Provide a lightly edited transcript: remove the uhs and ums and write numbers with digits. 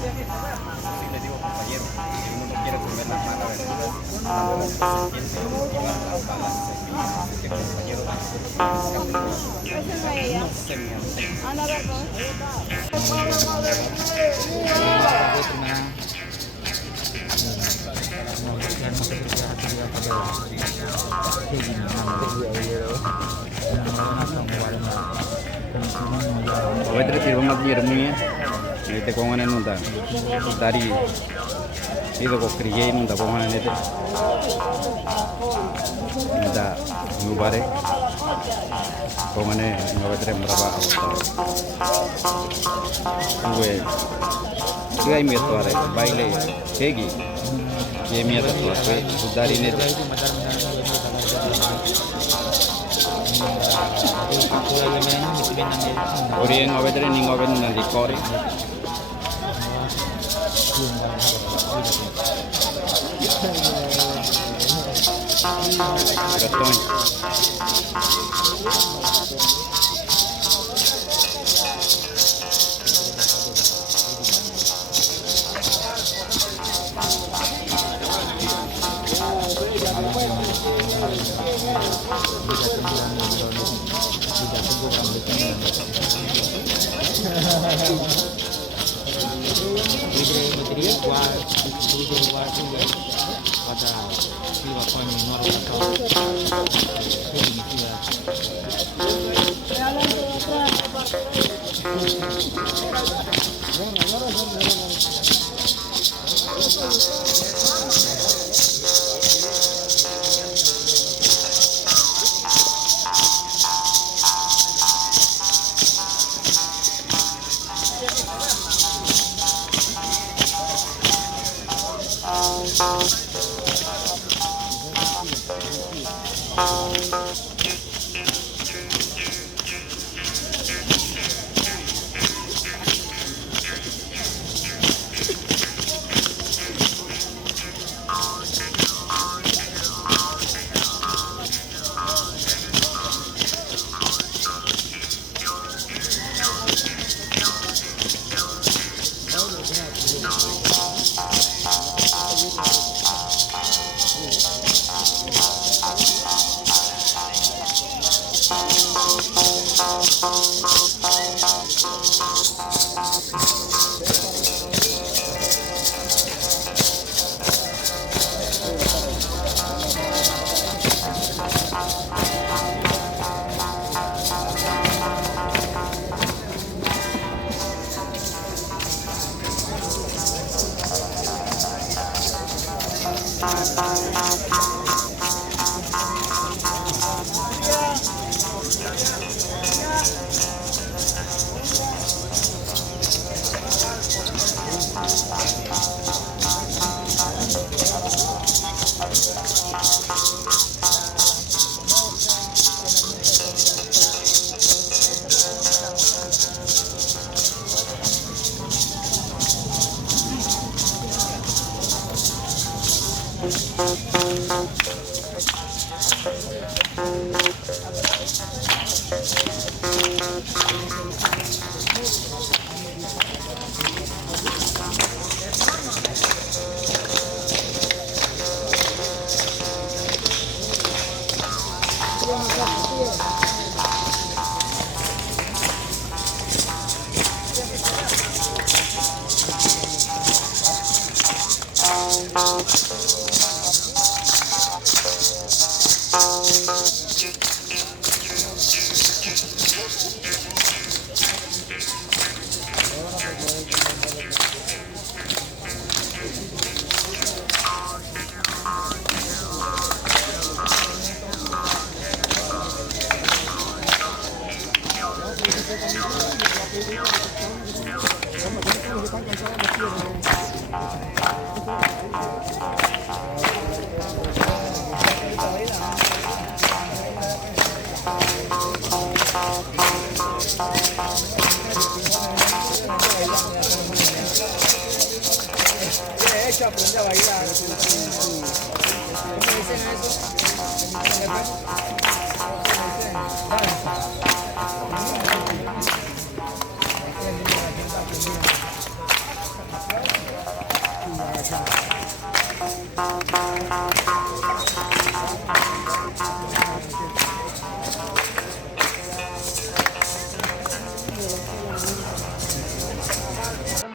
Sí, le digo compañero, si uno no quiere comer las malas verduras, tampoco se siente llevar las balas de compañero. Ese no es ella. No sé, mi amor. Anda a ver, pues. Pwede rin sila mag-irmi yan. Ito kung ano nung dari ito ko kriyay nung kung ano nito. Nda nubare kung ano pwede rin maraba gue kaya mi ito are baile hegi ye mi ito dari nito. Orieng awet rin ning awet nang dikore. Gaton. Libre material buat juga pada siwa kami luar Aprende a bailar. ¿Cómo dicen eso? Thank